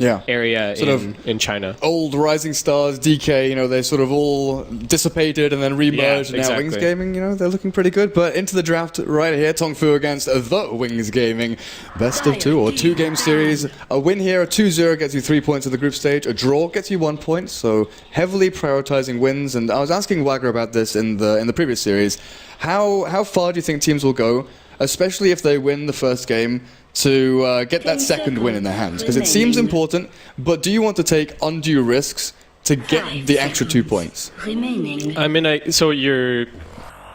area in China. Old Rising Stars, DK, they sort of all dissipated and then remerged. And now Wings Gaming, they're looking pretty good. But into the draft right here, TongFu against the Wings Gaming. Best of two, or 2-game series. A win here, a 2-0 gets you 3 points at the group stage. A draw gets you 1 point, so heavily prioritizing wins. And I was asking Wagger about this in the previous series. How far do you think teams will go, especially if they win the first game, to get that second win in their hands? Because it seems important, but do you want to take undue risks to get the extra 2 points? I mean, so you're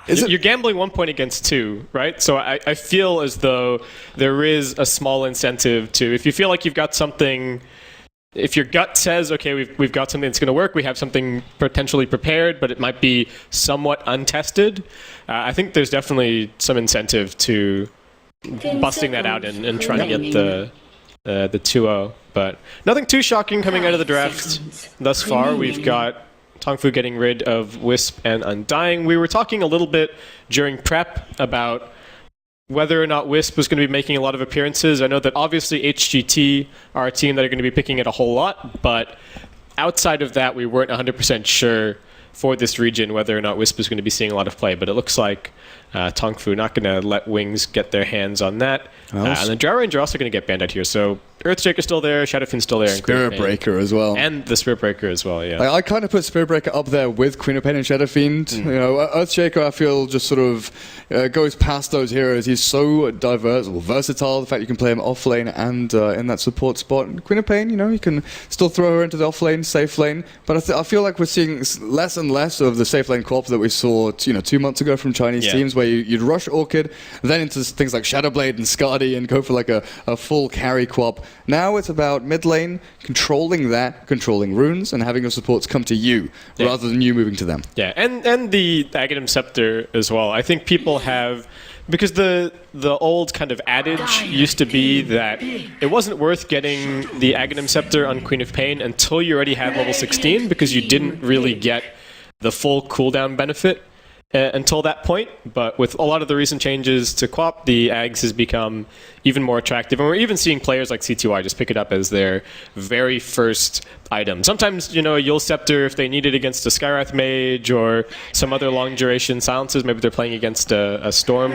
gambling 1 point against 2, right? So I feel as though there is a small incentive to, if you feel like you've got something, if your gut says, okay, we've got something that's going to work, we have something potentially prepared, but it might be somewhat untested, I think there's definitely some incentive to busting that out and trying to get the 2-0. But nothing too shocking coming out of the draft thus far. We've got TongFu getting rid of Wisp and Undying. We were talking a little bit during prep about whether or not Wisp was going to be making a lot of appearances. I know that obviously HGT are a team that are going to be picking it a whole lot, but outside of that, we weren't 100% sure for this region whether or not Wisp is going to be seeing a lot of play. But it looks like TongFu not going to let Wings get their hands on that. And the Drow Ranger also going to get banned out here. So Earthshaker's still there, Shadowfin's still there. Spirit Breaker as well. And the Spirit Breaker as well, yeah. I kind of put Spirit Breaker up there with Queen of Pain and Shadowfiend. Earthshaker, I feel, just sort of goes past those heroes. He's so diverse, or versatile. The fact you can play him off lane and in that support spot. And Queen of Pain, you can still throw her into the off lane, safe lane. But I feel like we're seeing less and less of the safe lane co-op that we saw 2 months ago from Chinese teams, where you'd rush Orchid, then into things like Shadowblade and Skadi and go for like a full carry co-op. Now it's about mid lane, controlling runes, and having your supports come to you rather than you moving to them. Yeah, and the Aghanim Scepter as well. I think people have, because the old kind of adage used to be that it wasn't worth getting the Aghanim Scepter on Queen of Pain until you already had level 16, because you didn't really get the full cooldown benefit until that point. But with a lot of the recent changes to QoP, the Ags has become even more attractive. And we're even seeing players like CTY just pick it up as their very first item. Sometimes, a Yule Scepter if they need it against a Skywrath Mage or some other long duration silences. Maybe they're playing against a Storm,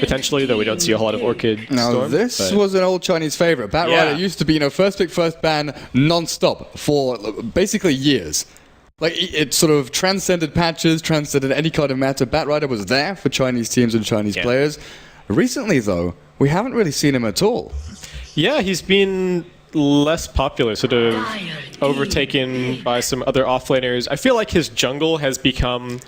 potentially, though we don't see a whole lot of Orchid Storm. This was an old Chinese favorite. Batrider used to be, first pick, first ban, non-stop for basically years. Like, it sort of transcended patches, transcended any kind of meta. Batrider was there for Chinese teams and Chinese players. Recently, though, we haven't really seen him at all. Yeah, he's been less popular, sort of overtaken by some other offlaners. I feel like his jungle has become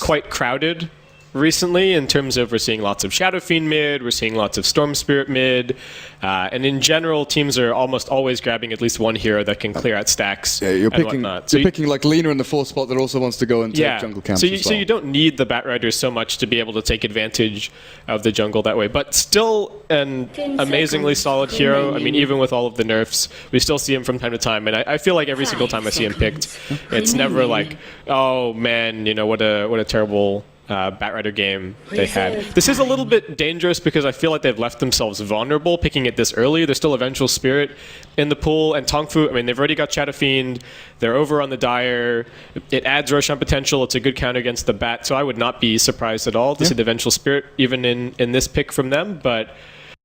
quite crowded recently, in terms of we're seeing lots of Shadowfiend mid, we're seeing lots of Storm Spirit mid, and in general, teams are almost always grabbing at least one hero that can clear out stacks you're picking, whatnot. So you're picking like Lina in the 4th spot that also wants to go and take jungle camps So you don't need the Batriders so much to be able to take advantage of the jungle that way, but still an amazingly solid hero. I mean, even with all of the nerfs, we still see him from time to time, and I feel like every single time I see him picked, it's never like, oh man, what a terrible Batrider game they had. This is a little bit dangerous because I feel like they've left themselves vulnerable picking it this early. There's still a Vengeful Spirit in the pool, and TongFu, I mean, they've already got Shadowfiend, they're over on the Dire, it adds Roshan potential, it's a good counter against the Bat, so I would not be surprised at all to see the Vengeful Spirit even in this pick from them, but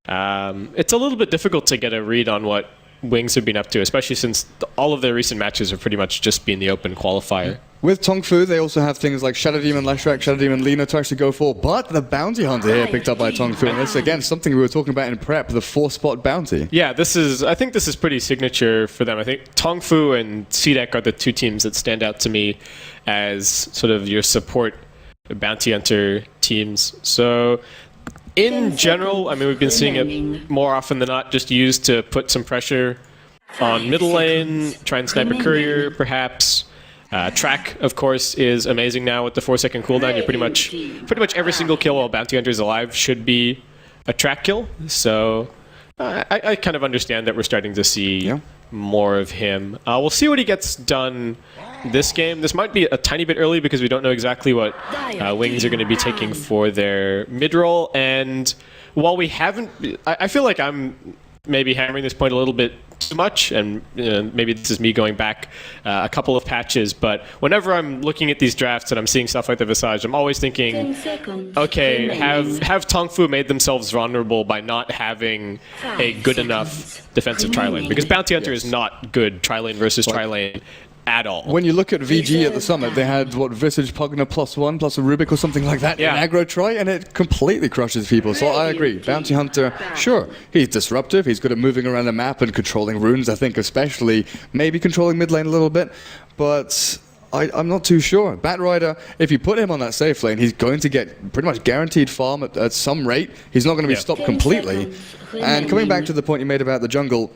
it's a little bit difficult to get a read on what Wings have been up to, especially since all of their recent matches have pretty much just been the open qualifier. With TongFu, they also have things like Shadow Demon Leshrac, Shadow Demon Lina to actually go for, but the Bounty Hunter here picked up by TongFu, and this, again, something we were talking about in prep, the 4-spot bounty. Yeah, I think this is pretty signature for them. I think TongFu and CDEC are the two teams that stand out to me as sort of your support Bounty Hunter teams. So in general, I mean, we've been seeing it more often than not just used to put some pressure on middle lane, try and snipe a courier, perhaps. Track, of course, is amazing now with the 4-second cooldown. You're pretty much every single kill while Bounty Hunter is alive should be a track kill. So I kind of understand that we're starting to see more of him. We'll see what he gets done this game. This might be a tiny bit early because we don't know exactly what Wings are going to be taking for their mid-roll. And while we haven't... I feel like I'm maybe hammering this point a little bit too much, and maybe this is me going back a couple of patches, but whenever I'm looking at these drafts and I'm seeing stuff like the Visage, I'm always thinking, okay, have TongFu made themselves vulnerable by not having a good enough defensive tri-lane? Because Bounty Hunter is not good tri-lane versus tri-lane at all. When you look at VG at the summit, they had, what, Visage Pugna +1 plus a Rubik or something like that in aggro try, and it completely crushes people. So I agree. Bounty Hunter, sure, he's disruptive, he's good at moving around the map and controlling runes, I think especially, maybe controlling mid lane a little bit, but I'm not too sure. Batrider, if you put him on that safe lane, he's going to get pretty much guaranteed farm at some rate. He's not going to be stopped completely. And coming back to the point you made about the jungle,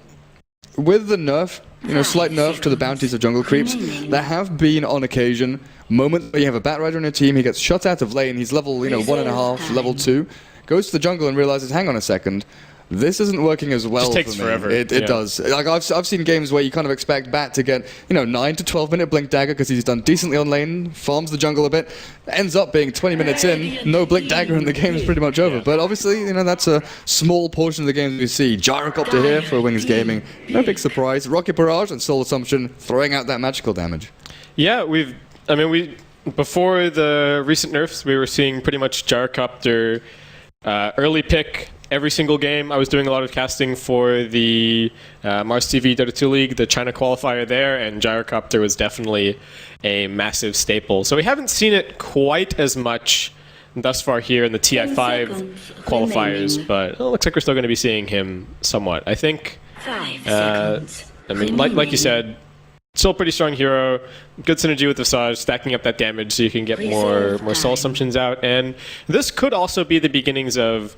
with the nerf, slight nerf to the bounties of jungle creeps, there have been, on occasion, moments where you have a Batrider on your team, he gets shut out of lane, he's level, 1.5, level 2, goes to the jungle and realizes, hang on a second, this isn't working as well. It takes for me. forever. It does. Like I've seen games where you kind of expect Bat to get 9 to 12 minute blink dagger because he's done decently on lane, farms the jungle a bit, ends up being 20 minutes in, no blink dagger, and the game's pretty much over. But obviously, that's a small portion of the games we see. Gyrocopter here for Wings Gaming, no big surprise. Rocket Barrage and Soul Assumption throwing out that magical damage. Yeah, before the recent nerfs, we were seeing pretty much Gyrocopter early pick every single game. I was doing a lot of casting for the Mars TV Dota 2 League, the China qualifier there, and Gyrocopter was definitely a massive staple. So we haven't seen it quite as much thus far here in the TI5 qualifiers, but it looks like we're still going to be seeing him somewhat. I think, like you said, still a pretty strong hero, good synergy with Visage, stacking up that damage so you can get more soul assumptions out. And this could also be the beginnings of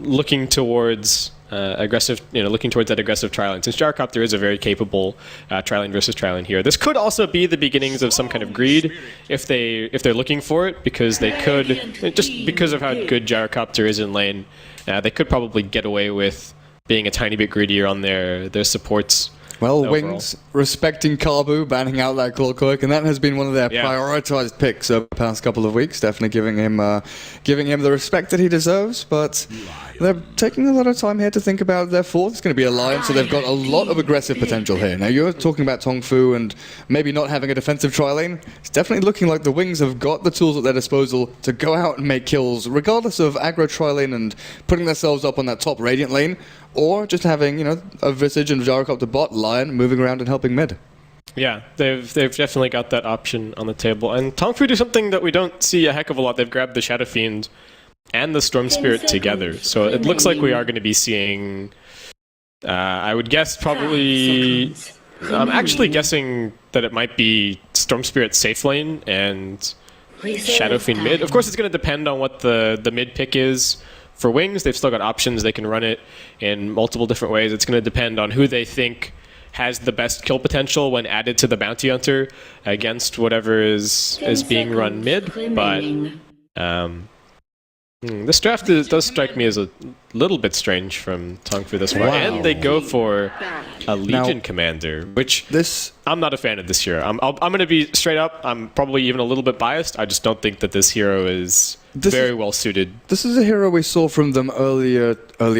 looking towards looking towards that aggressive tri-lane. Since Gyrocopter is a very capable tri-lane versus tri-lane hero, this could also be the beginnings of some kind of greed if they're looking for it, because they could, just because of how good Gyrocopter is in lane, they could probably get away with being a tiny bit greedier on their supports. Well, Wings respecting Carbu, banning out that Clockwork, and that has been one of their prioritized picks over the past couple of weeks. Definitely giving him the respect that he deserves. But they're taking a lot of time here to think about their fourth. It's going to be Alliance, so they've got a lot of aggressive potential here. Now, you're talking about TongFu and maybe not having a defensive tri-lane. It's definitely looking like the Wings have got the tools at their disposal to go out and make kills, regardless of aggro tri-lane and putting themselves up on that top Radiant lane, or just having, a Visage and Gyrocopter bot, Lion, moving around and helping mid. Yeah, they've definitely got that option on the table. And TongFu do something that we don't see a heck of a lot. They've grabbed the Shadow Fiend and the Storm Spirit together. So it looks like we are going to be seeing, I would guess probably, I'm actually guessing that it might be Storm Spirit safe lane and Shadow Fiend mid. Of course, it's going to depend on what the mid pick is. For Wings, they've still got options. They can run it in multiple different ways. It's going to depend on who they think has the best kill potential when added to the Bounty Hunter against whatever is being run mid. But this draft does strike me as a little bit strange from TongFu this far. And they go for a Legion Commander, which I'm not a fan of this hero. I'm going to be straight up. I'm probably even a little bit biased. I just don't think that this hero is very well suited. This is a hero we saw from them earlier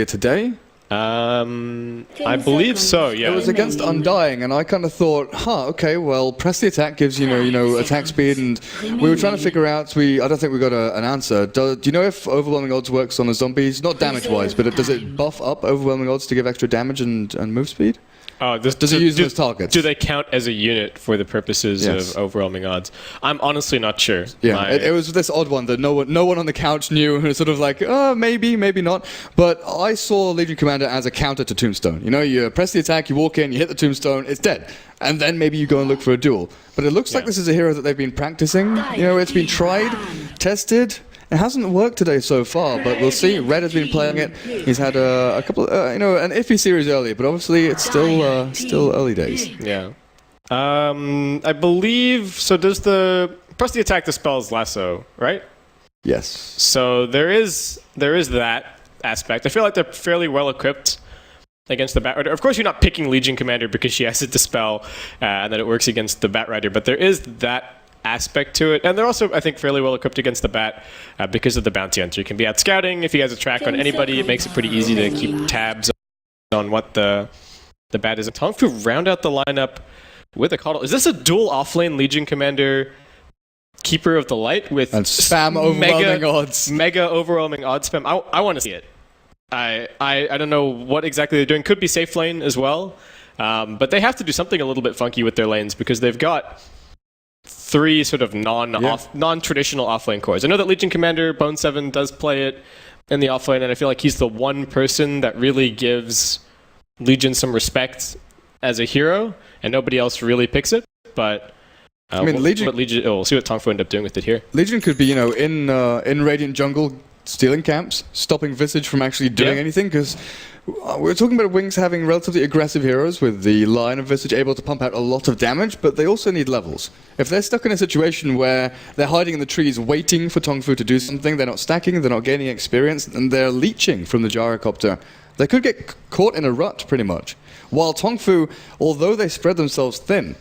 today. I believe so, yeah. It was against Undying, and I kind of thought, okay, well, press the attack gives, attack speed, and we were trying to figure out, I don't think we got an answer. Do you know if Overwhelming Odds works on the zombies? Not damage-wise, but does it buff up Overwhelming Odds to give extra damage and move speed? Does it use those targets? Do they count as a unit for the purposes of Overwhelming Odds? I'm honestly not sure. Yeah, it was this odd one that no one on the couch knew, and it's sort of like, maybe not. But I saw Legion Commander as a counter to Tombstone. You press the attack, you walk in, you hit the Tombstone, it's dead. And then maybe you go and look for a duel. But it looks like this is a hero that they've been practicing. It's been tried, tested. It hasn't worked today so far, but we'll see. Red has been playing it. He's had a couple, an iffy series earlier, but obviously it's still early days. Yeah. I believe, so does press the attack dispels lasso, right? Yes. So there is that aspect. I feel like they're fairly well equipped against the Batrider. Of course, you're not picking Legion Commander because she has to dispel and that it works against the Batrider, but there is that aspect to it. And they're also, I think, fairly well equipped against the Bat because of the Bounty Hunter. You can be out scouting. If he has a track on anybody, it makes it pretty easy to keep tabs on what the the bat is. TongFu round out the lineup with a Coddle. Is this a dual offlane Legion Commander Keeper of the Light with and spam overwhelming odds? Mega overwhelming odds spam. I want to see it. I don't know what exactly they're doing. Could be safe lane as well. But they have to do something a little bit funky with their lanes because they've got 3 sort of non-traditional offlane cores. I know that Legion Commander bo2 does play it in the offlane, and I feel like he's the one person that really gives Legion some respect as a hero, and nobody else really picks it. But I mean, we'll see what TongFu end up doing with it here. Legion could be, in Radiant Jungle, stealing camps, stopping Visage from actually doing anything, because we're talking about Wings having relatively aggressive heroes with the line of Visage able to pump out a lot of damage, but they also need levels. If they're stuck in a situation where they're hiding in the trees waiting for TongFu to do something, they're not stacking, they're not gaining experience, and they're leeching from the gyrocopter, they could get caught in a rut, pretty much. While TongFu, although they spread themselves thin,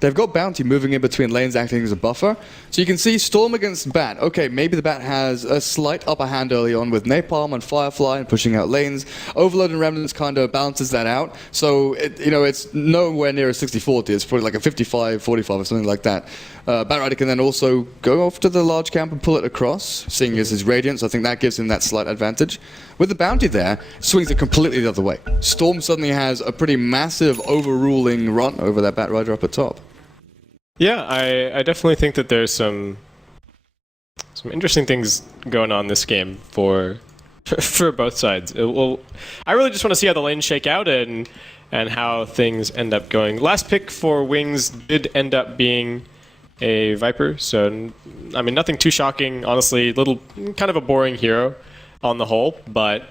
they've got Bounty moving in between lanes acting as a buffer. So you can see Storm against Bat. Okay, maybe the Bat has a slight upper hand early on with Napalm and Firefly and pushing out lanes. Overload and Remnants kind of balances that out. So, it's nowhere near a 60-40. It's probably like a 55-45 or something like that. Batrider can then also go off to the large camp and pull it across, seeing as his Radiant, so I think that gives him that slight advantage. With the Bounty there, swings it completely the other way. Storm suddenly has a pretty massive overruling run over that Batrider up at top. Yeah, I definitely think that there's some interesting things going on this game for both sides. I really just want to see how the lanes shake out and how things end up going. Last pick for Wings did end up being a Viper, so I mean nothing too shocking, honestly. Kind of a boring hero on the whole, but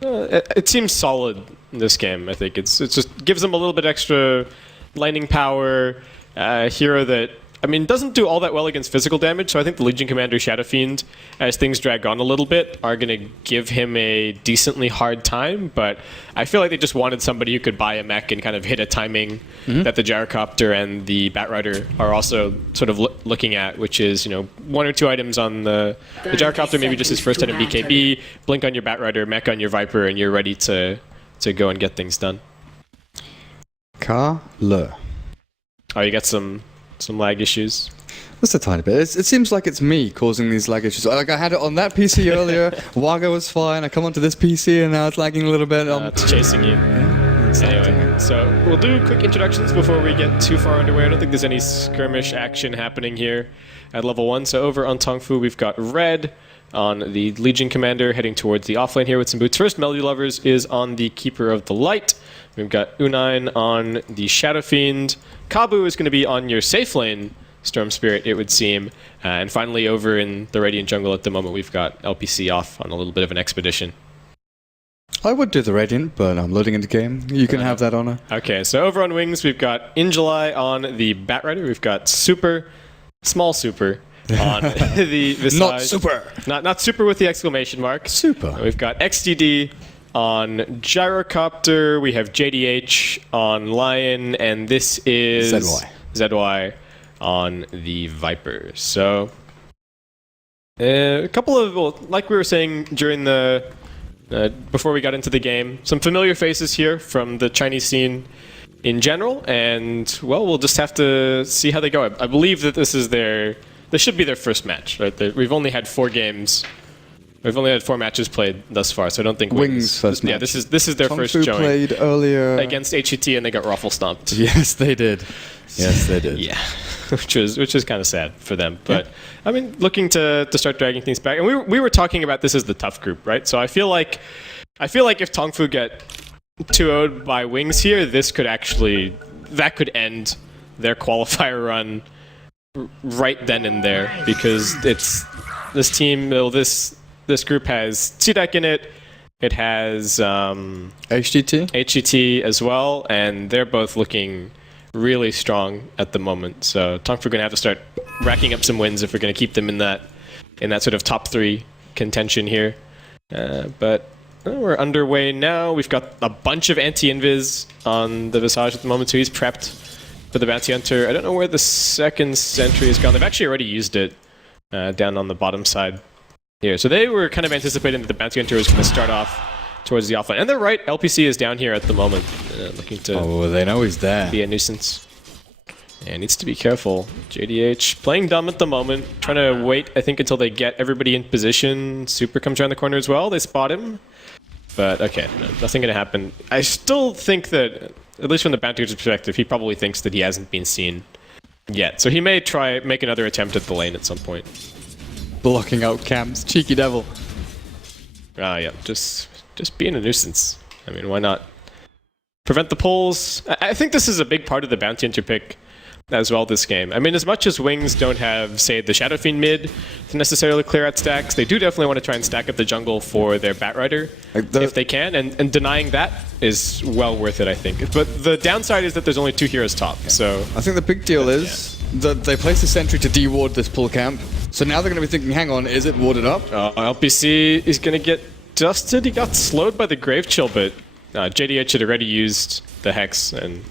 it seems solid in this game. I think it just gives them a little bit extra lightning power. Hero that, doesn't do all that well against physical damage, so I think the Legion Commander Shadow Fiend, as things drag on a little bit, are going to give him a decently hard time, but I feel like they just wanted somebody who could buy a mech and kind of hit a timing that the Gyrocopter and the Batrider are also sort of looking at, which is, 1 or 2 items on the Gyrocopter, maybe just his first item BKB, blink on your Batrider, mech on your Viper, and you're ready to go and get things done. Carle. Oh, you got some lag issues? Just a tiny bit. It seems like it's me causing these lag issues. Like I had it on that PC earlier, Waga was fine, I come onto this PC and now it's lagging a little bit. It's chasing you. Anyway, so we'll do quick introductions before we get too far underway. I don't think there's any skirmish action happening here at level 1. So over on TongFu, we've got Red on the Legion Commander heading towards the offlane here with some boots. First, Melody Lovers is on the Keeper of the Light. We've got U9 on the Shadow Fiend. Kabu is going to be on your safe lane, Storm Spirit, it would seem. And finally, over in the Radiant Jungle at the moment, we've got LPC off on a little bit of an expedition. I would do the Radiant, but I'm loading into game. You can have that honor. Okay, so over on Wings, we've got In July on the Batrider. We've got Small Super on the Visage. Not Super! Not Super with the exclamation mark. Super. We've got XDD on Gyrocopter, we have JDH on Lion, and this is ZY on the Viper. So, a couple of, like we were saying during before we got into the game, some familiar faces here from the Chinese scene in general, and, well, we'll just have to see how they go. I believe that this should be their first match, right? We've only had 4 games. We've only had 4 matches played thus far, so I don't think Wings first match. Yeah, this is their first showing. Played earlier against HET, and they got raffle stomped. Yes, they did. Yes, they did. Yeah, which is kind of sad for them. But looking to start dragging things back, and we were talking about this as the tough group, right? So I feel like if TongFu get 2-0'd by Wings here, that could end their qualifier run right then and there, because it's this team. This group has CDEC in it. It has HGT as well, and they're both looking really strong at the moment. So TongFu are going to have to start racking up some wins if we're going to keep them in that sort of top 3 contention here. But we're underway now. We've got a bunch of anti-invis on the Visage at the moment, so he's prepped for the Bounty Hunter. I don't know where the second sentry has gone. They've actually already used it down on the bottom side here. So they were kind of anticipating that the Bounty Hunter was going to start off towards the offline. And they're right, LPC is down here at the moment, looking to Oh, they know he's there. be a nuisance. And needs to be careful. JDH playing dumb at the moment, trying to wait, I think, until they get everybody in position. Super comes around the corner as well. They spot him. But, okay, nothing going to happen. I still think that, at least from the Bounty Hunter's perspective, he probably thinks that he hasn't been seen yet. So he may make another attempt at the lane at some point. Blocking out camps. Cheeky devil. Yeah, just being a nuisance. I mean, why not? Prevent the pulls. I think this is a big part of the Bounty Hunter pick as well this game. I mean, as much as Wings don't have, say, the Shadow Fiend mid to necessarily clear out stacks, they do definitely want to try and stack up the jungle for their Batrider if they can, and denying that is well worth it, I think. But the downside is that there's only 2 heroes top, so... I think the big deal is that they placed a sentry to de-ward this pull camp, so now they're going to be thinking, hang on, is it warded up? LPC is going to get dusted. He got slowed by the Grave Chill, but JDH had already used the Hex, and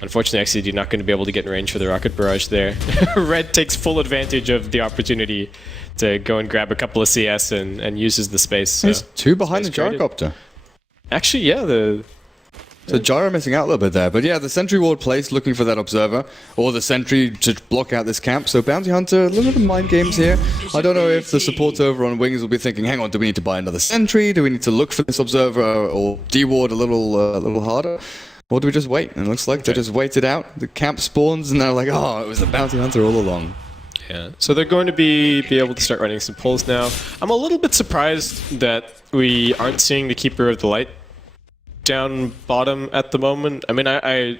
unfortunately, XCD not going to be able to get in range for the Rocket Barrage there. Red takes full advantage of the opportunity to go and grab a couple of CS and uses the space. So he's 2 behind the Gyrocopter. Actually, yeah, So Gyro missing out a little bit there, but yeah, the sentry ward placed looking for that observer, or the sentry to block out this camp, so Bounty Hunter, a little bit of mind games here. I don't know if the supports over on Wings will be thinking, hang on, do we need to buy another sentry? Do we need to look for this observer or de-ward a little harder? Or do we just wait? And it looks like they just waited out. The camp spawns and they're like, oh, it was the Bounty Hunter all along. Yeah, so they're going to be able to start running some pulls now. I'm a little bit surprised that we aren't seeing the Keeper of the Light down bottom at the moment. I mean, I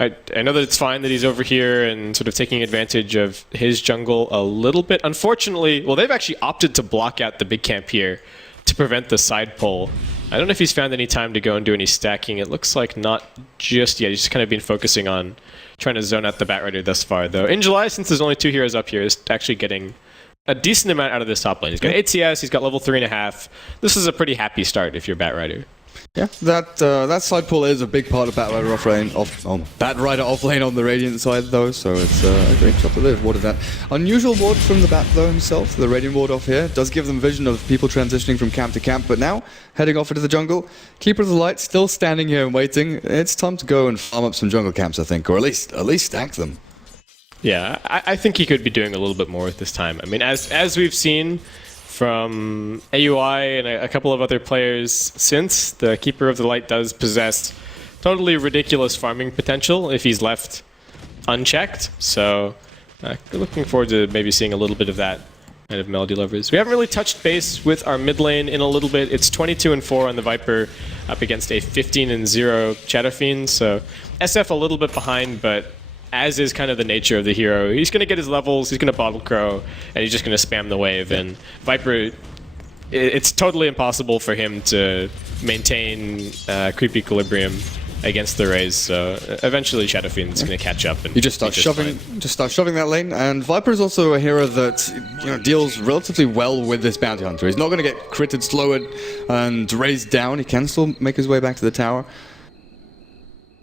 know that it's fine that he's over here and sort of taking advantage of his jungle a little bit. Unfortunately, well, they've actually opted to block out the big camp here to prevent the side pull. I don't know if he's found any time to go and do any stacking. It looks like not just yet. He's just kind of been focusing on trying to zone out the Batrider thus far, though. In July, since there's only 2 heroes up here, is actually getting a decent amount out of this top lane. He's got 8 CS, he's got level 3.5. This is a pretty happy start if you're Batrider. Yeah, that side pull is a big part of Batrider Batrider off lane on the Radiant side though, so it's a great job that they've warded that. Unusual ward from the Bat though himself, the Radiant ward off here, does give them vision of people transitioning from camp to camp, but now heading off into the jungle. Keeper of the Light still standing here and waiting. It's time to go and farm up some jungle camps, I think, or at least stack them. Yeah, I think he could be doing a little bit more at this time. I mean, as we've seen from AUI and a couple of other players since, the Keeper of the Light does possess totally ridiculous farming potential if he's left unchecked. So looking forward to maybe seeing a little bit of that out of Melody Lovers. We haven't really touched base with our mid lane in a little bit. It's 22-4 on the Viper up against a 15-0 Shadow Fiend. So SF a little bit behind, but as is kind of the nature of the hero, he's going to get his levels, he's going to bottle crow, and he's just going to spam the wave. And Viper, it's totally impossible for him to maintain creep equilibrium against the Rays, so eventually Shadow Fiend's going to catch up. And you just start shoving that lane, and Viper is also a hero that deals relatively well with this Bounty Hunter. He's not going to get critted, slowed, and raised down. He can still make his way back to the tower.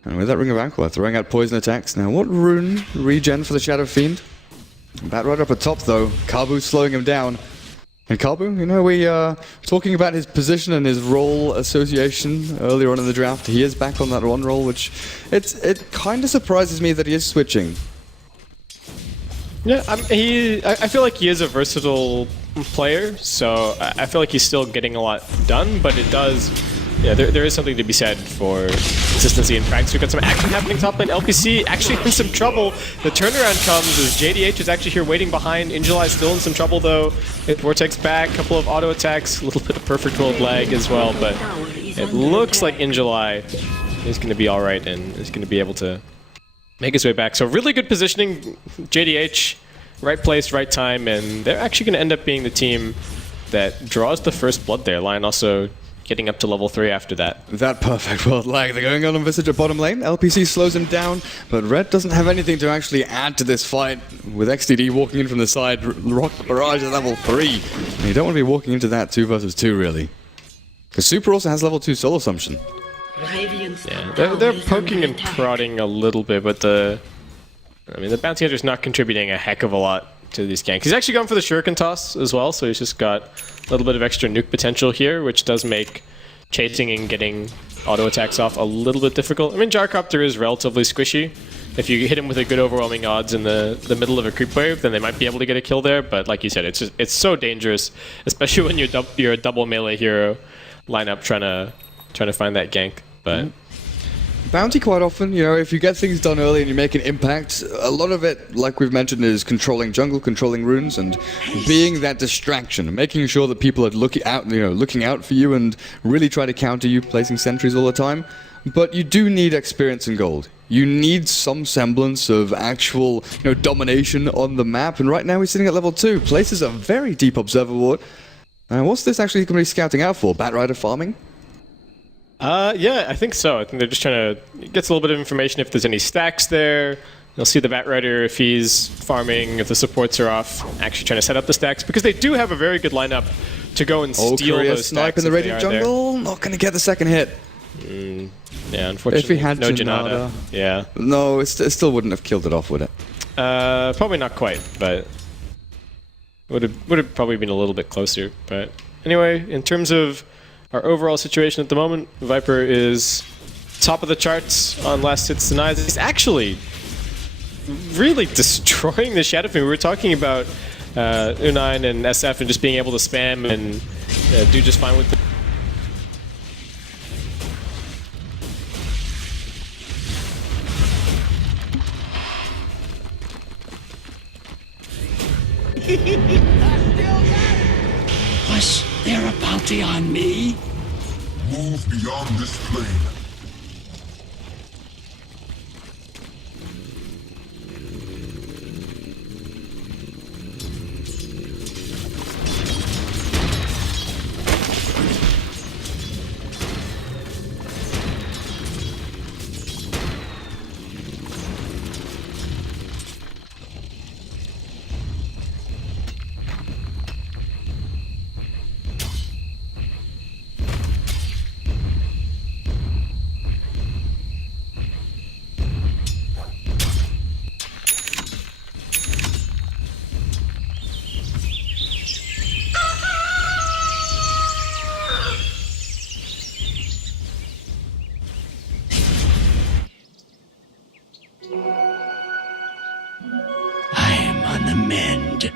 And with that Ring of Aquila, throwing out poison attacks. Now, what rune regen for the Shadow Fiend? Batrider up atop, though. Kabu slowing him down. And Kabu, we talking about his position and his role association earlier on in the draft. He is back on that one role, which it kind of surprises me that he is switching. Yeah, I feel like he is a versatile player, so I feel like he's still getting a lot done, but it does... Yeah, there is something to be said for consistency in practice. We've got some action happening top lane. LPC actually in some trouble. The turnaround comes as JDH is actually here waiting behind. Injuly still in some trouble though. Vortex back, a couple of auto attacks, a little bit of perfect world lag as well, but it looks like Injuly is going to be alright and is going to be able to make his way back. So really good positioning, JDH, right place, right time, and they're actually going to end up being the team that draws the first blood there. Lion also getting up to level 3 after that. That perfect world lag. They're going on Visage at bottom lane. LPC slows him down, but Red doesn't have anything to actually add to this fight. With XTD walking in from the side, Rocket Barrage at level 3. And you don't want to be walking into that 2 versus 2, really. Because Super also has level 2 Soul Assumption. Yeah, they're poking and prodding a little bit, but the Bounty Hunter's not contributing a heck of a lot to these ganks. He's actually gone for the Shuriken Toss as well, so he's just got a little bit of extra nuke potential here, which does make chasing and getting auto attacks off a little bit difficult. I mean, Gyrocopter is relatively squishy. If you hit him with a good overwhelming odds in the middle of a creep wave, then they might be able to get a kill there. But like you said, it's so dangerous, especially when you're a double melee hero lineup trying to find that gank. But Bounty quite often, you know, if you get things done early and you make an impact, a lot of it, like we've mentioned, is controlling jungle, controlling runes, and being that distraction, making sure that people are looking out for you and really try to counter you, placing sentries all the time. But you do need experience in gold. You need some semblance of actual, domination on the map. And right now he's sitting at level 2. Places a very deep observer ward. What's this actually going to be scouting out for? Batrider farming? Yeah, I think so. I think they're just trying to get a little bit of information if there's any stacks there. You'll see the Batrider if he's farming, if the supports are off, actually trying to set up the stacks, because they do have a very good lineup to go and steal those snipe stacks. In the Radiant jungle, not going to get the second hit. Yeah, unfortunately, if he had no Janata. Yeah. No, it still wouldn't have killed it off, would it? Probably not quite, but would have probably been a little bit closer. But anyway, in terms of our overall situation at the moment, Viper is top of the charts on last hits denied. He's actually really destroying the Shadow Fiend. We were talking about U9 and SF and just being able to spam and do just fine with it. Was there a bounty on me? Move beyond this plane. I'm on the mend.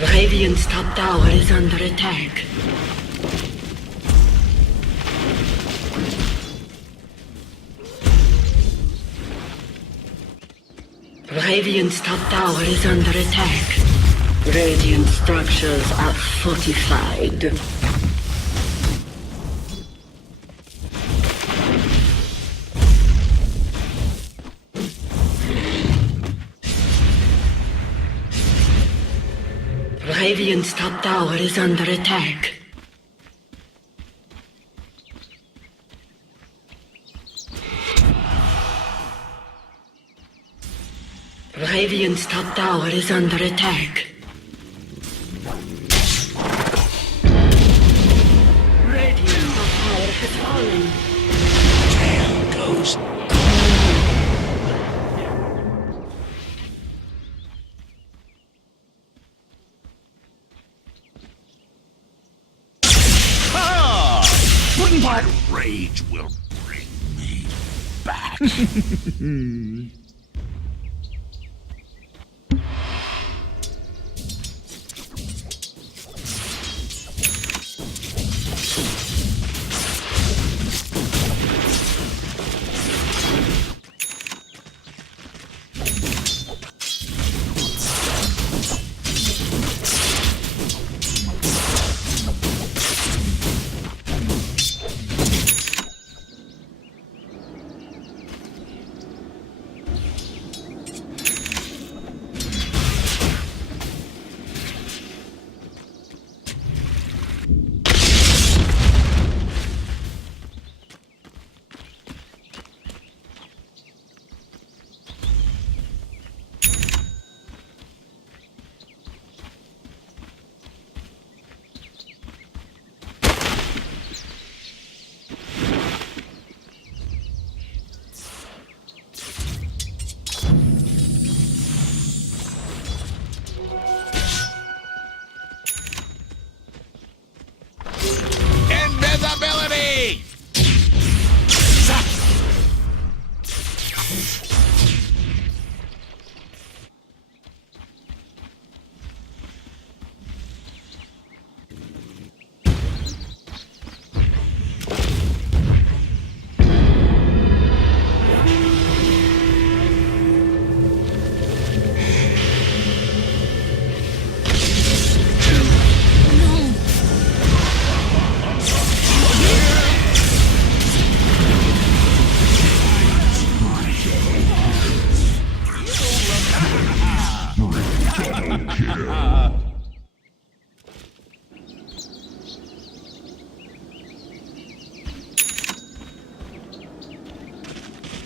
Radiant's top tower is under attack. Radiant's top tower is under attack. Radiant structures are fortified. Radiant's top tower is under attack. Radiant's top tower is under attack. Radiant's top tower has fallen. There goes. My rage will bring me back.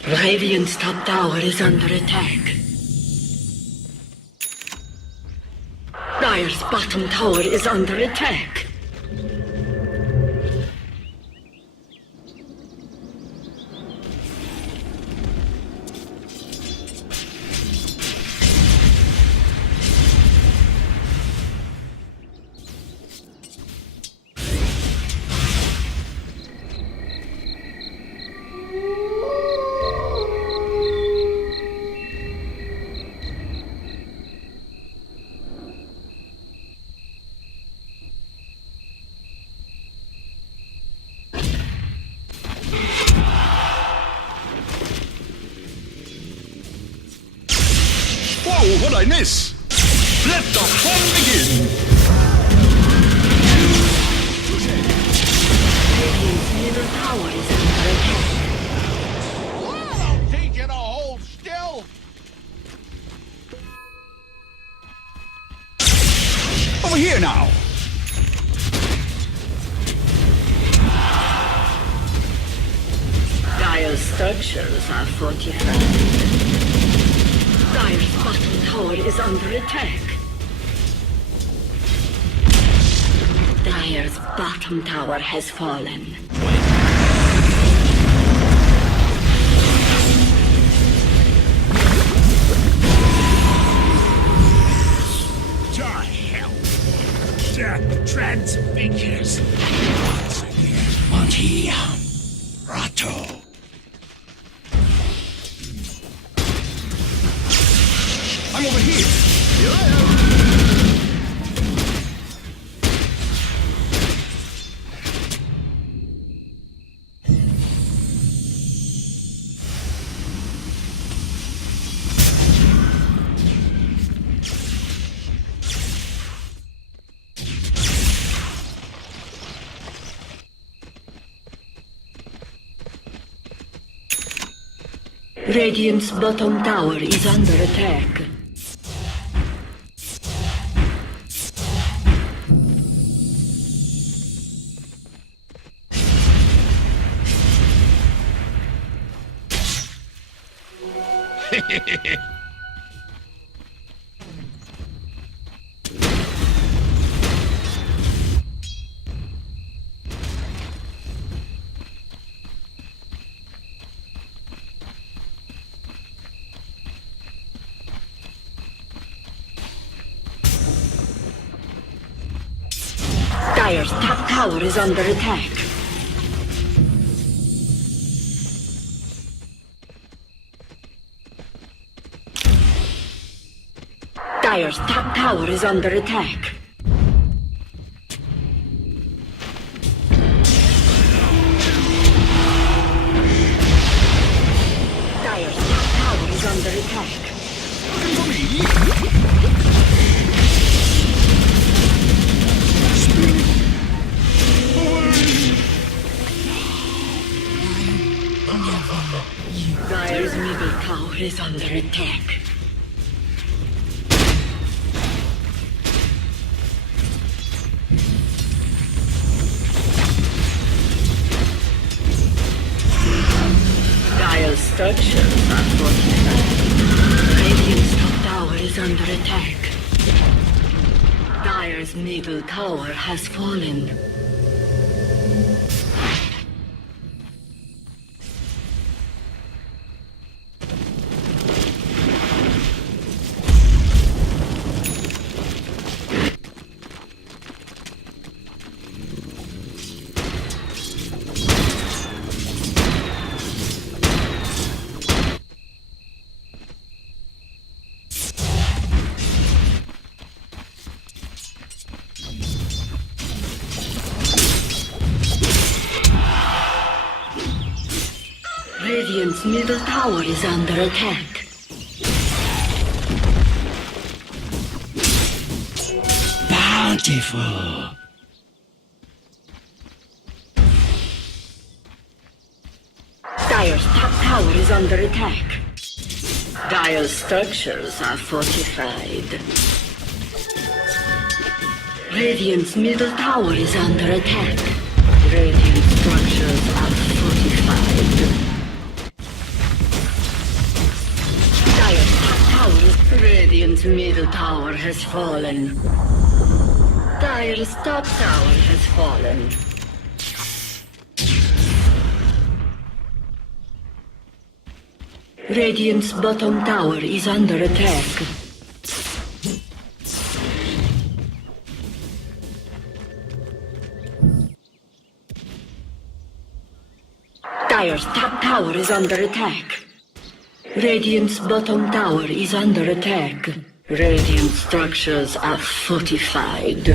Radiant's top tower is under attack. Dire's bottom tower is under attack. Whoa, what'd I miss? Let the fun begin! Radiant's middle tower is under attack. I'll teach you to hold still! Over here now! Dire's structures are fortified. Dire's bottom tower is under attack. Dire's bottom tower has fallen. To hell! Death transfigures! Once again, Montiam! Rato! I'm over here! Radiant's bottom tower is under attack. Dire's top tower is under attack. Dire's top tower is under attack. Dire's top tower is under attack. For me? Dire's middle tower is under attack. Dire's structures are fortified. Radiant's top tower is under attack. Dire's middle tower has fallen. Radiant's middle tower is under attack. Bountiful! Dire's top tower is under attack. Dire's structures are fortified. Radiant's middle tower is under attack. Radiant structures are fortified. Dire's top tower. Radiant's middle tower has fallen. Dire's top tower has fallen. Radiant's bottom tower is under attack. Dire's top tower is under attack. Radiant's bottom tower is under attack. Radiant structures are fortified.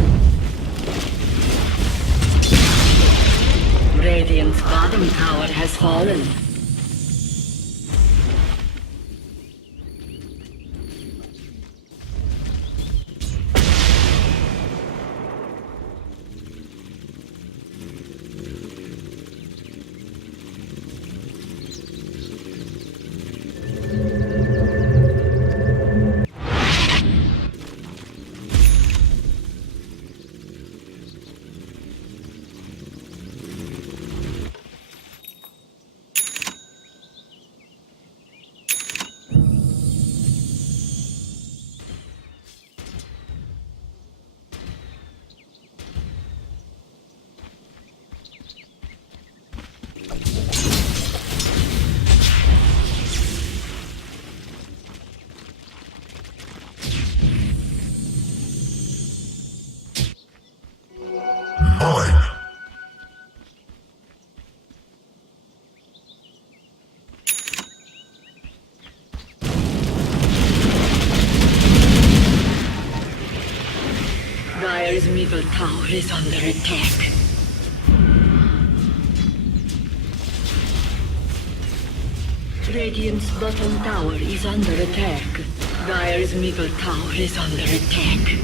Radiant's bottom tower has fallen. Mine. Dire's middle tower is under attack. Radiant's bottom tower is under attack. Dire's middle tower is under attack.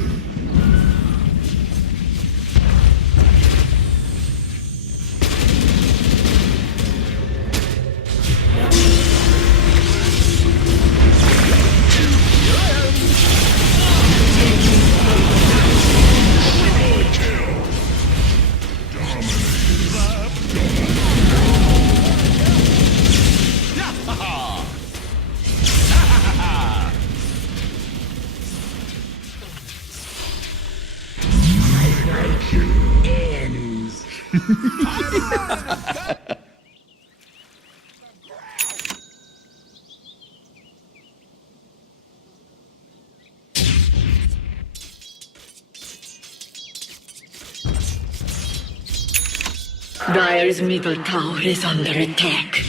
Dire's middle tower is under attack.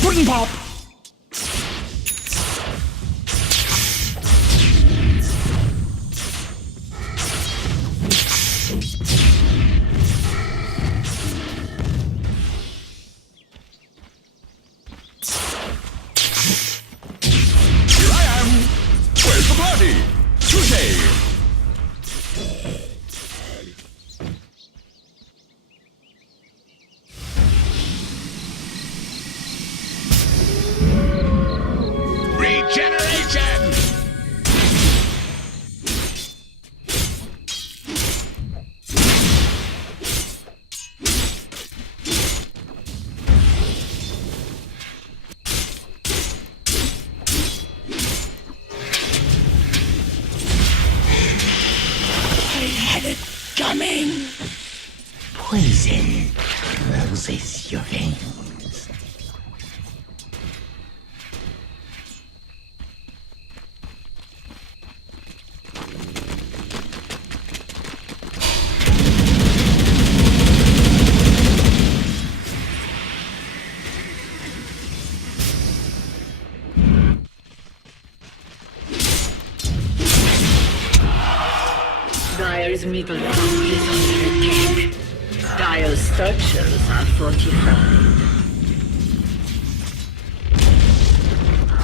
Pudding pop! Here I am! Where's the party? Touche! Regeneration! I had it coming! Poison closes your veins. Dire's middle tower is under attack. Dire's structures are fortified.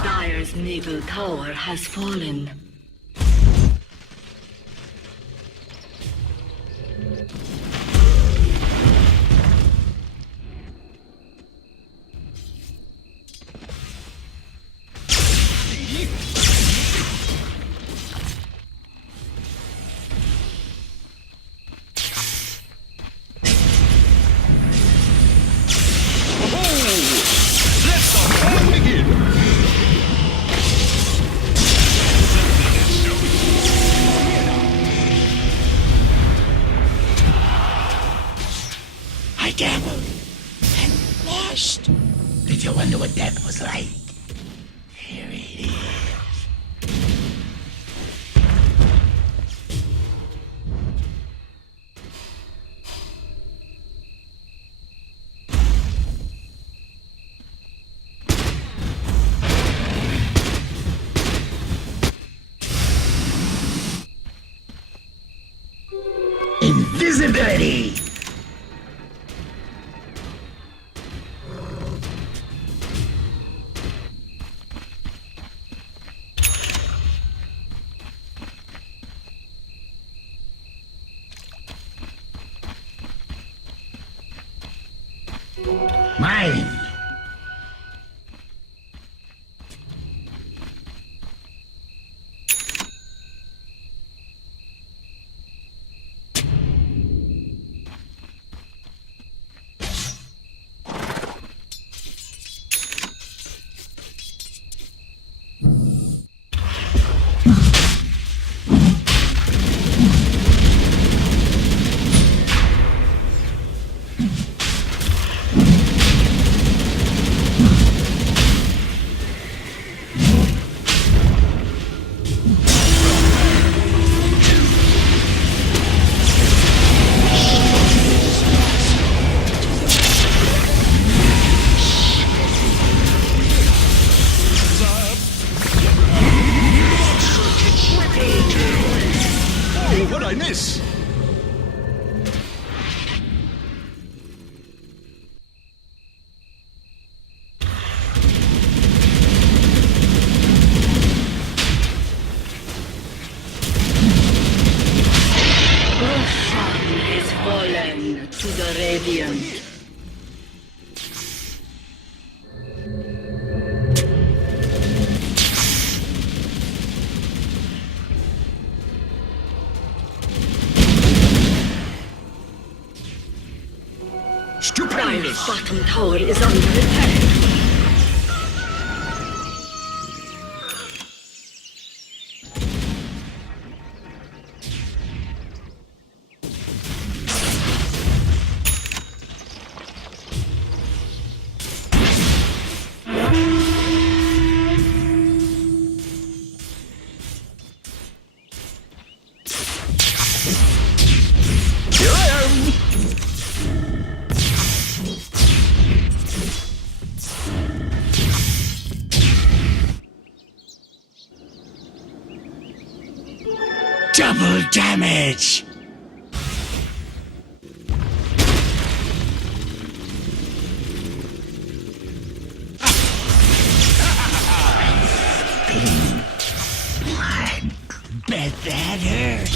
Dire's middle tower has fallen. gambled and lost. Did you wonder what death was like? Here it is. Invisibility! Mine! Oh, what'd I miss? Roshan has fallen to the Radiant. Dire's Stupendous! bottom tower is under attack. Here I am! Double damage! Bet that hurt.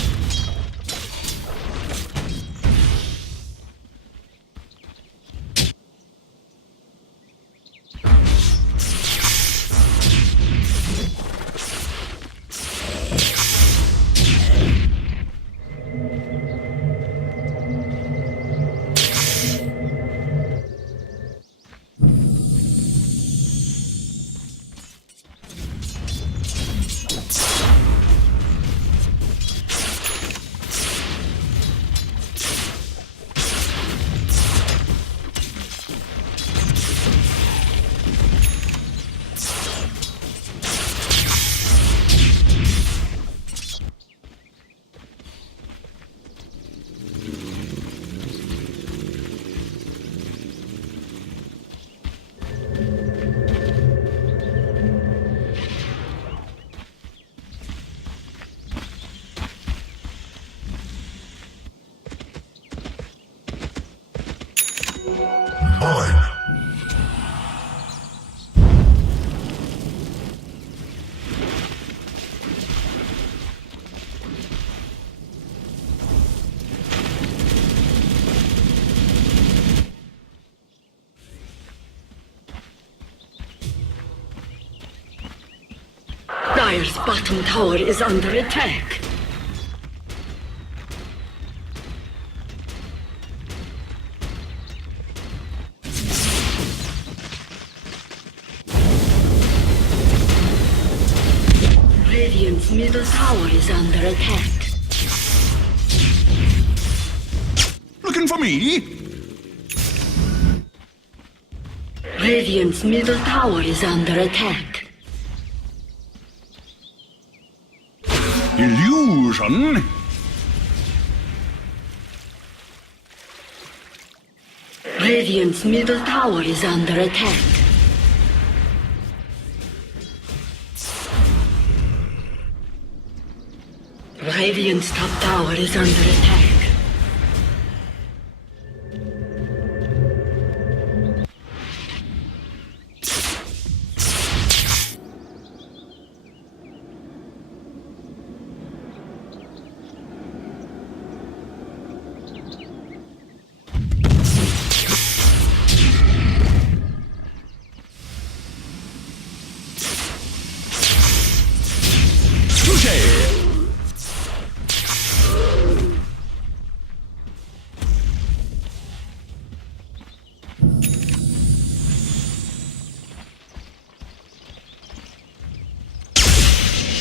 Mine. Dire's bottom tower is under attack. Radiant's middle tower is under attack. Looking for me? Radiant's middle tower is under attack. Illusion? Radiant's middle tower is under attack. Radiant's top tower is under attack.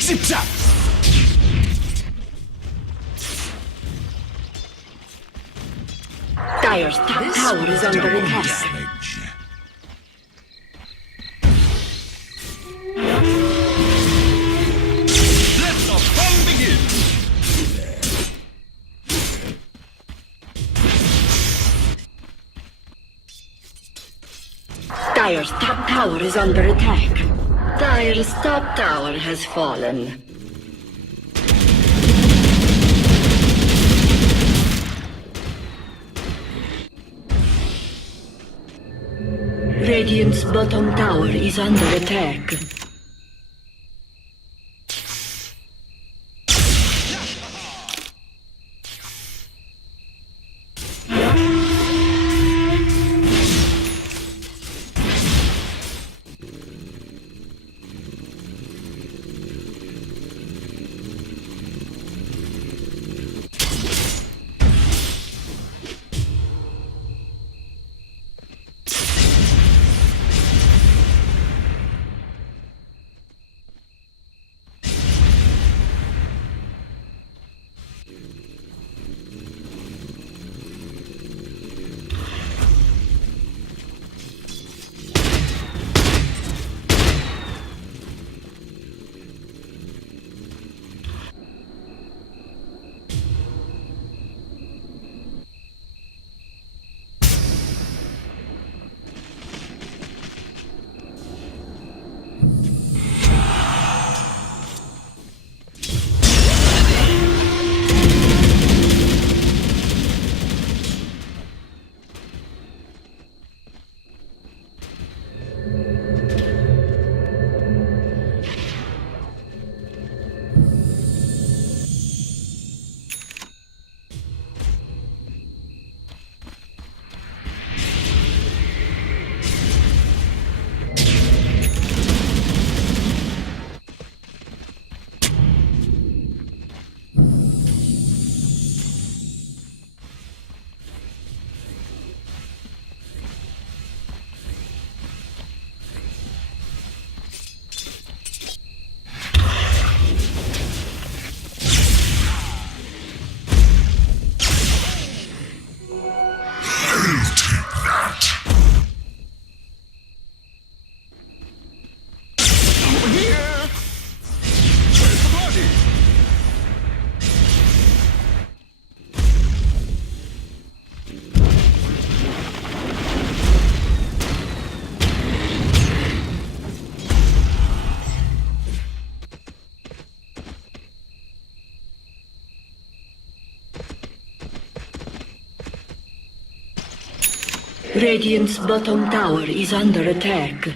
Zip zap! Dire's top tower is under attack. Damage. Let the fun begin! Dire's top tower is under attack. Dire's top tower has fallen. Radiant's bottom tower is under attack. Over here! Where's the party? Radiant's bottom tower is under attack.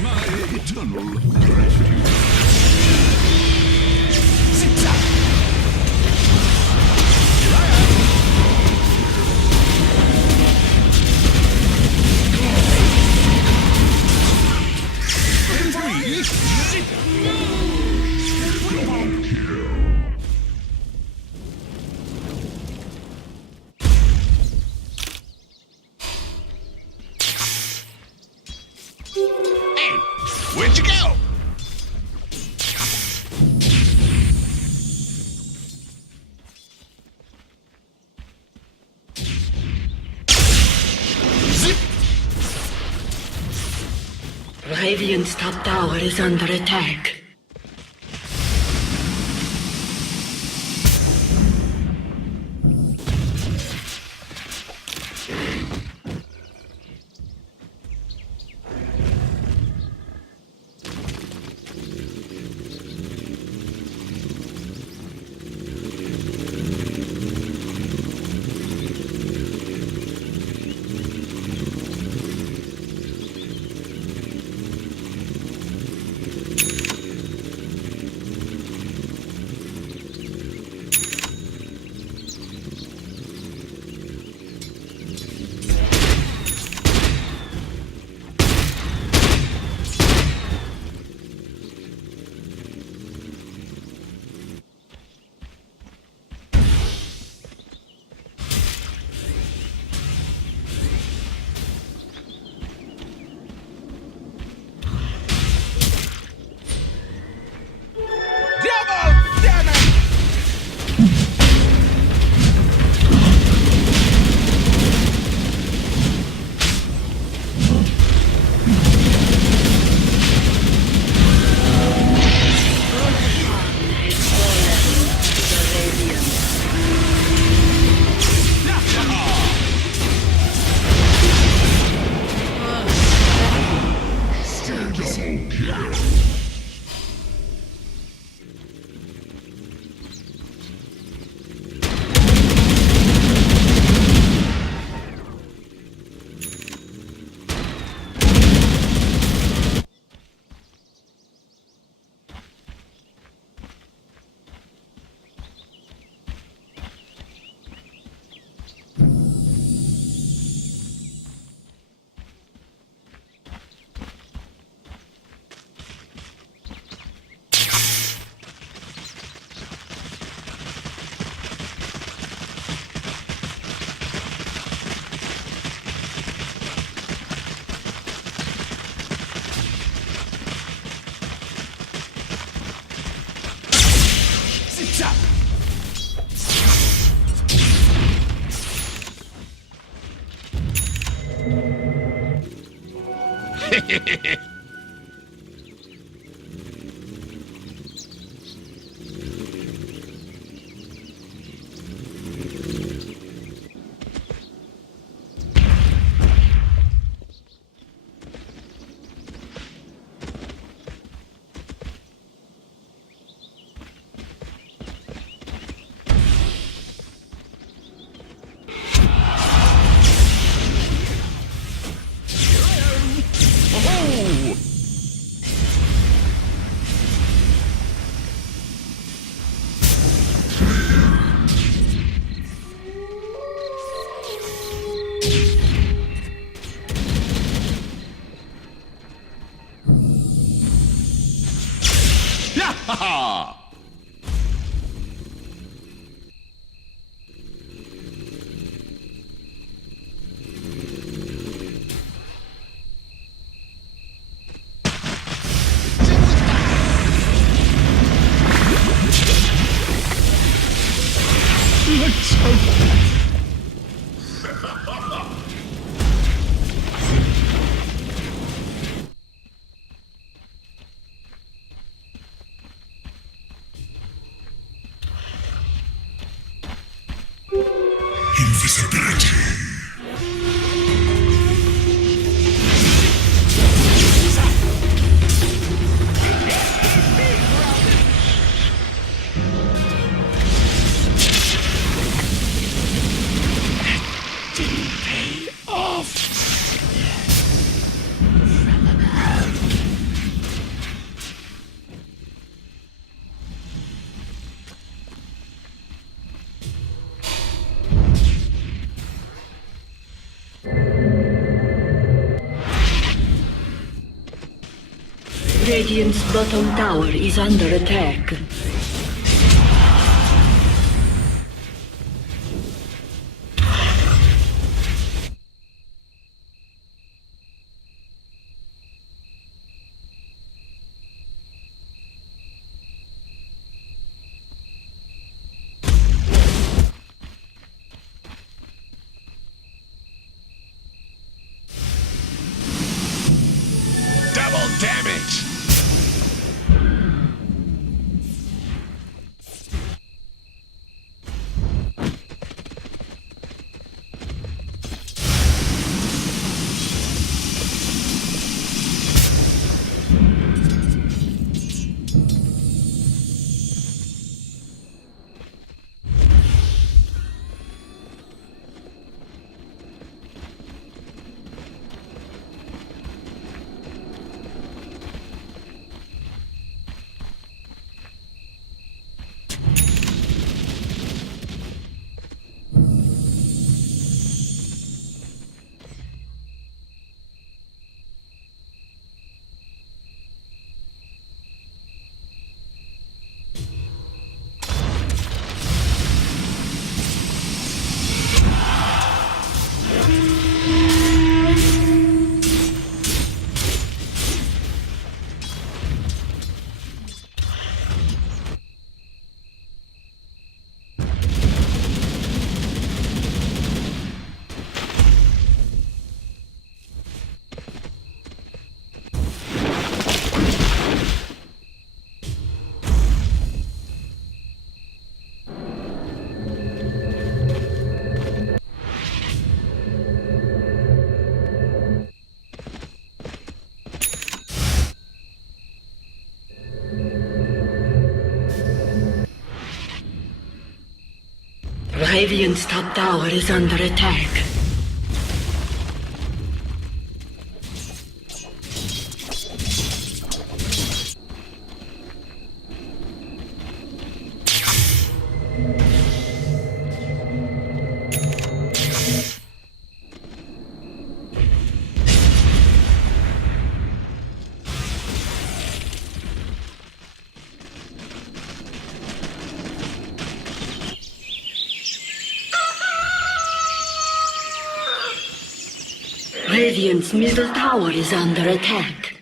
My eternal gratitude. Zip-zap. Here I am. In three, zip. Double kill. Hey, where'd you go? Zip. Radiant's top tower is under attack. Double damage! Double kill. Zip-zap. Oh! Yeah! Ha ha! Let's hope. Radiant's bottom tower is under attack. Double damage. Radiant's top tower is under attack. Radiant's middle tower is under attack.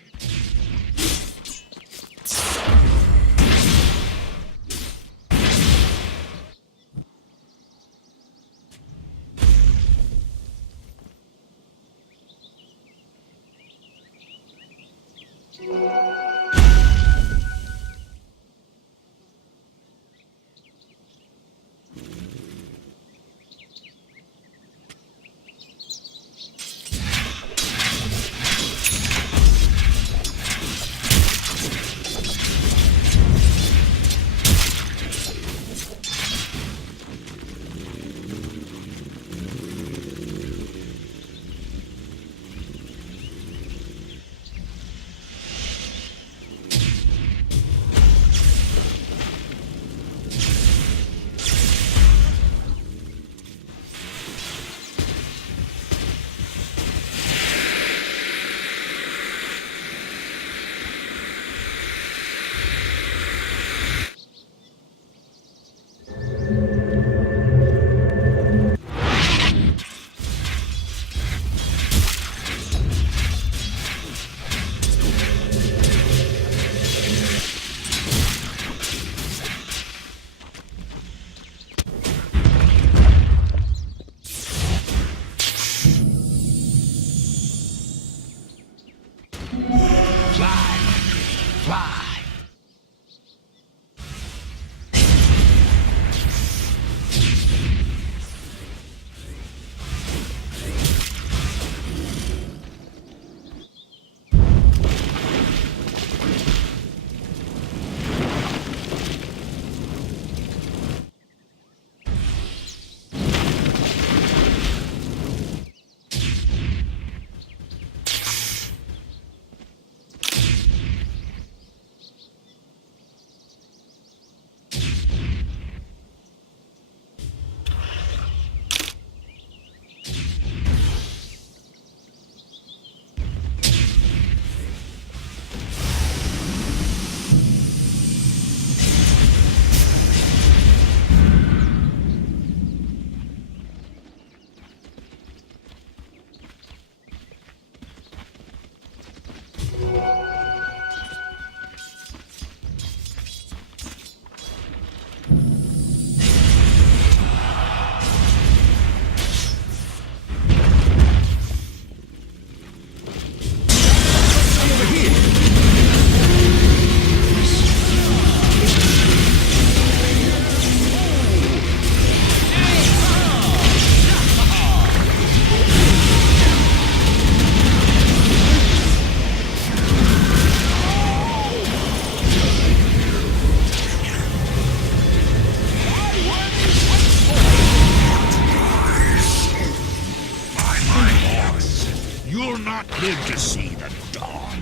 Live to see the dawn.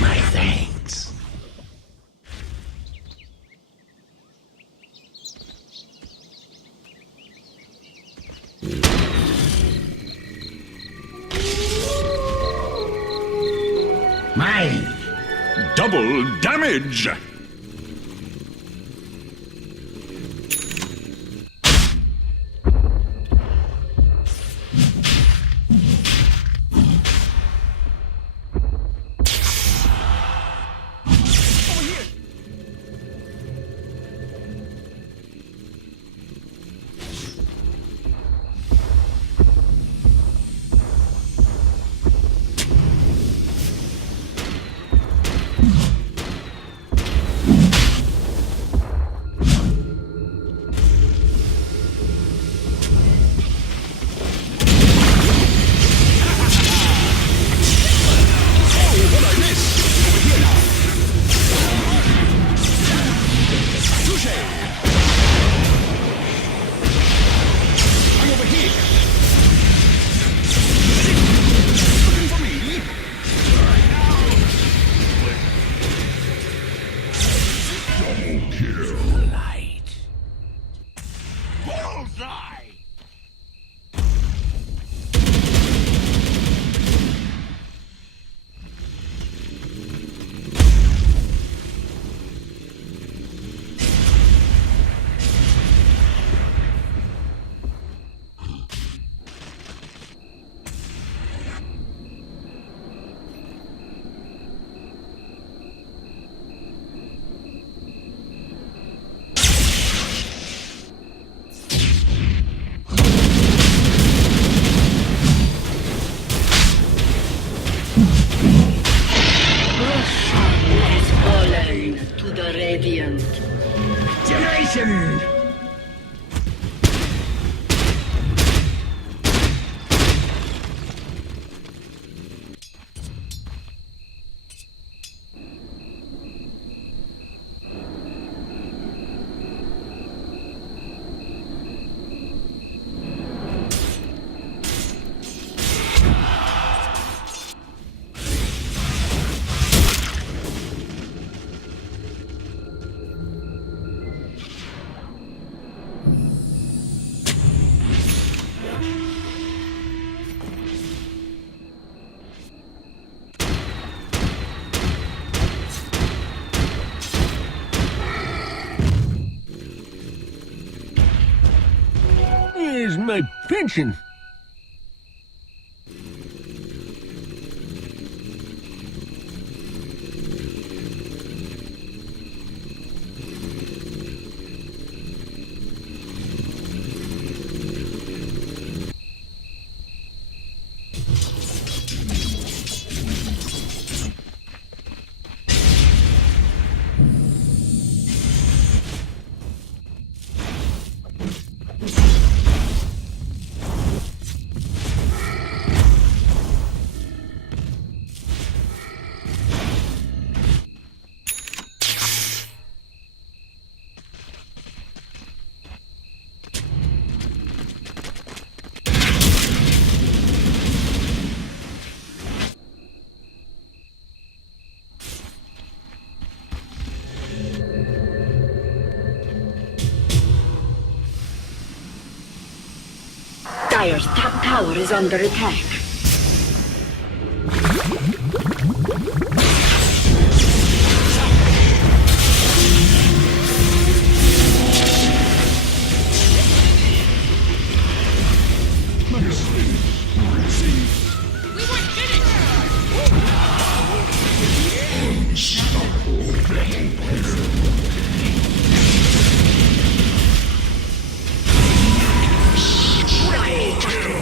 My thanks. Mine. Double damage! Bullseye! Has fallen to the Radiant. Generation! Where's my pension? Dire's top tower is under attack.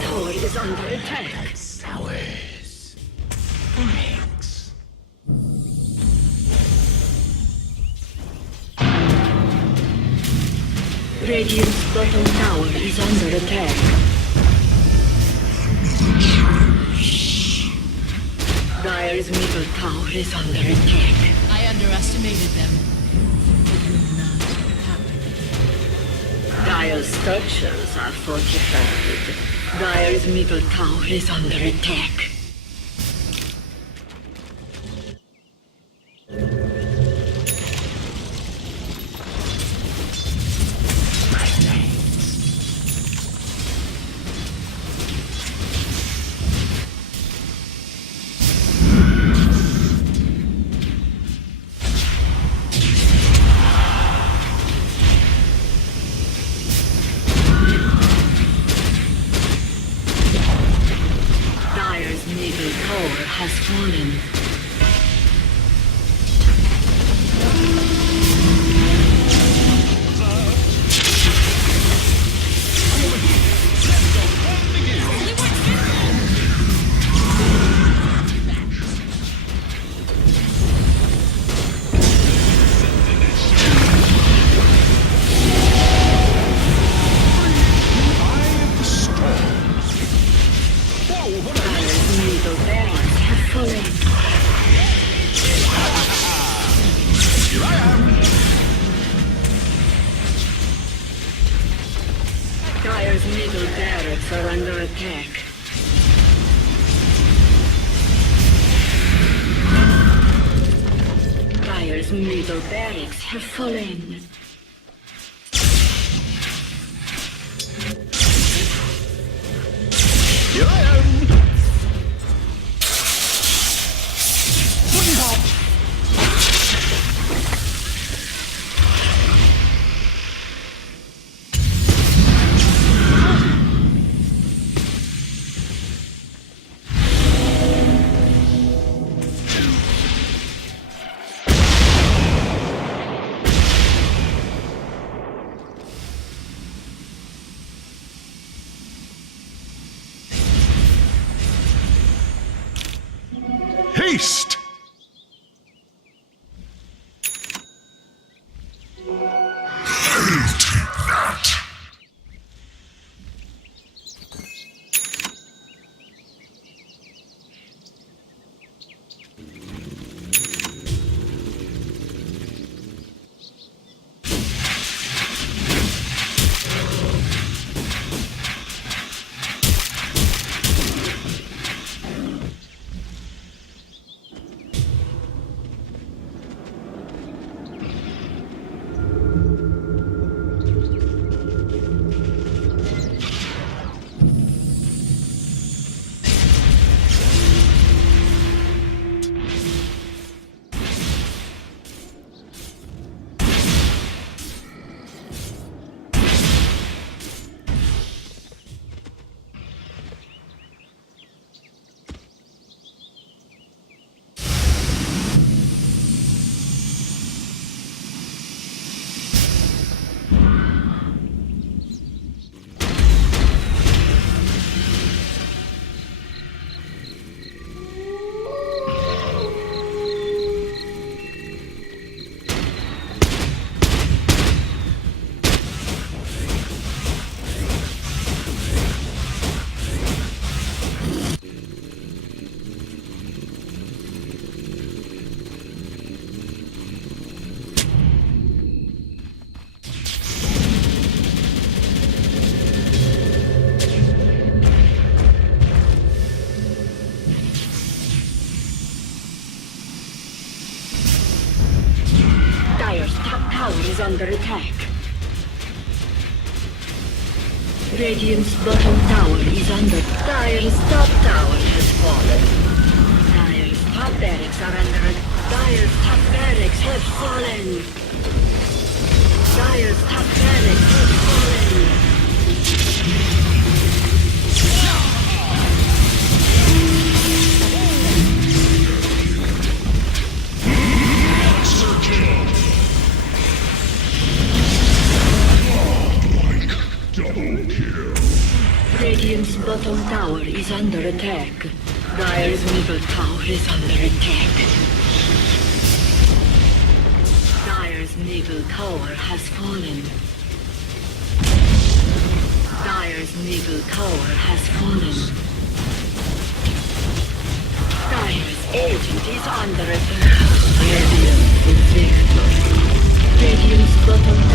Tower is under attack. Sours. Thanks. Radiant's bottom tower is under attack. Dire's middle tower is under attack. I underestimated them. It will not happen. Dire's structures are fortified. Dire's middle tower is under attack. Dire's middle tower has fallen. Dire's middle barracks have fallen. Dire's middle barracks are under attack. Dire's middle barracks have fallen. Here I am! Haste! Dire's top tower is under attack. Radiant's bottom tower is under. Dire's top tower has fallen. Dire's top barracks are under. Dire's top barracks have fallen. Dire's top barracks have fallen. Radiant's bottom tower is under attack. Dire's middle tower is under attack. Dire's middle tower has fallen. Dire's middle tower has fallen. Dire's agent is under attack. Radiant with victory. Radiant's bottom